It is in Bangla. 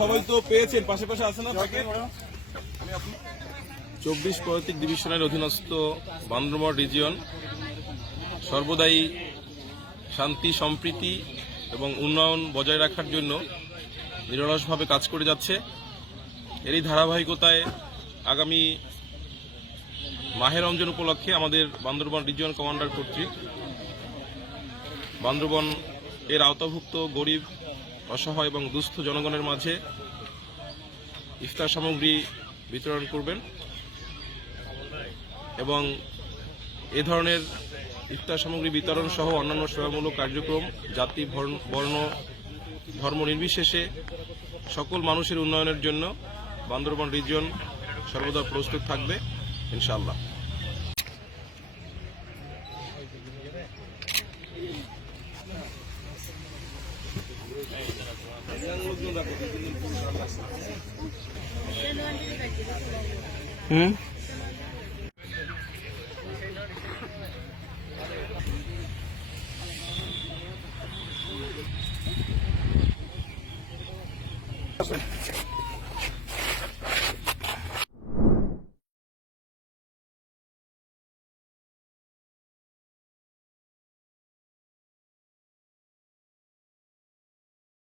সবাই তো পেয়েছেন, পাশে পাশে আছে না থাকে। 24 পদাতিক ডিভিশনের অধীনস্থ বান্দরবান রিজিয়ন সর্বদাই শান্তি সম্প্রীতি এবং উন্নয়ন বজায় রাখার জন্য নিরলসভাবে কাজ করে যাচ্ছে। এরই ধারাবাহিকতায় আগামী মাহে রমজান উপলক্ষে আমাদের বান্দরবান রিজিয়ন কমান্ডার কর্তৃক বান্দরবান এর আওতাভুক্ত গরিব, অসহায় এবং দুস্থ জনগণের মাঝে ইফতার সামগ্রী বিতরণ করবেন এবং এ ধরনের ইফতার সামগ্রী বিতরণ সহ অন্যান্য সেবামূলক কার্যক্রম জাতি, বর্ণ, ধর্ম নির্বিশেষে সকল মানুষের উন্নয়নের জন্য বান্দরবান রিজিয়ন সর্বদা প্রস্তুত থাকবে ইনশাআল্লাহ। হুম।